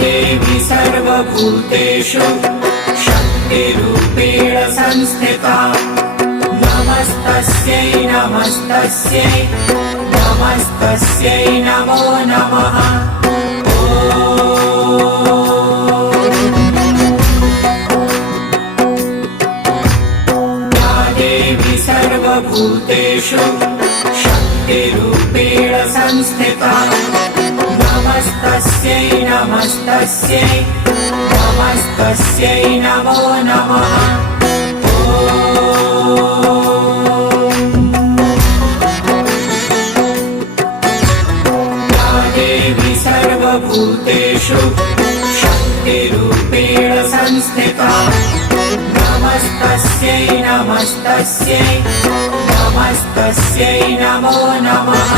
देवी सर्वभूतेषु शक्तिरूपेण संस्थिता नमस्तस्यै नमस्तस्यै नमस्तस्यै नमो नमः। या देवी सर्वभूतेषु शक्तिरूपेण संस्थिता नमस्तस्यै नमस्तस्यै नमस्तस्यै नमो नमः। या देवी सर्वभूतेषु शक्तिरूपेण संस्थिता नमस्तस्यै नमस्तस्यै नमस्तस्यै नमो नमः।